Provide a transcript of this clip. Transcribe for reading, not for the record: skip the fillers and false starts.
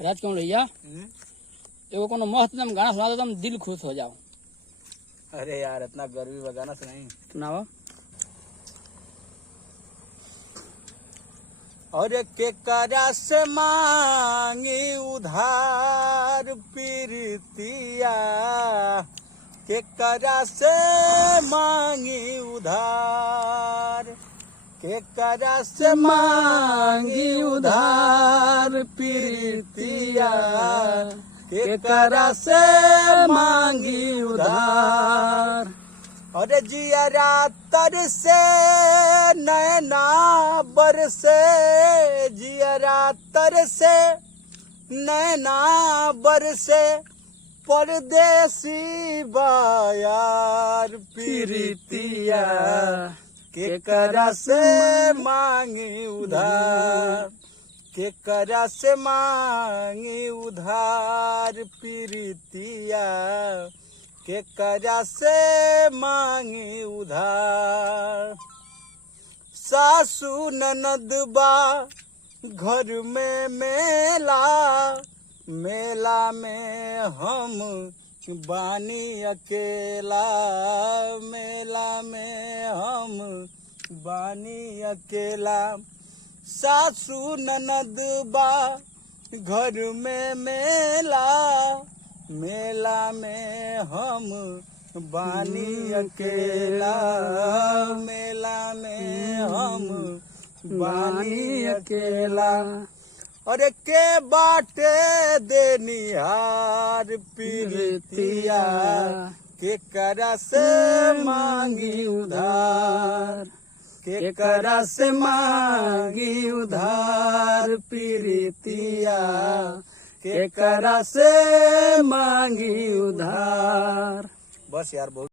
राजकमल भैया एगो कोनो मस्त तुम गाना सुना दो, तुम दिल खुश हो जाओ। अरे यार इतना गर्मी का गाना सुनाई। सुनाओ। और केकरा से मांगी उधार प्रीतिया, केकरा से मांगी उधार, केकरा से मांगी उधार प्रीतिया, केकरा से मांगी उधार। अरे जियरा तर से नैना बरसे, जियरा तर से नैना बरसे, परदेसी बायार प्रीतिया, केकरा से मांगी उधार, केकरा से मांगी उधार प्रीतिया, केकरा से मांगी उधार। सासू ननद बा घर में मेला, मेला में हम बानी अकेला, मेला में हम बानी अकेला। सासू ननद बा घर में मेला, मेला में हम बानी अकेला, मेला में हम बानी अकेला। अरे के बाटे देनिहार प्रीतिया, केकरा से मांगी उधार, केकरा से मांगी उधार प्रीतिया, केकरा से मांगी उधार। बस यार बहुत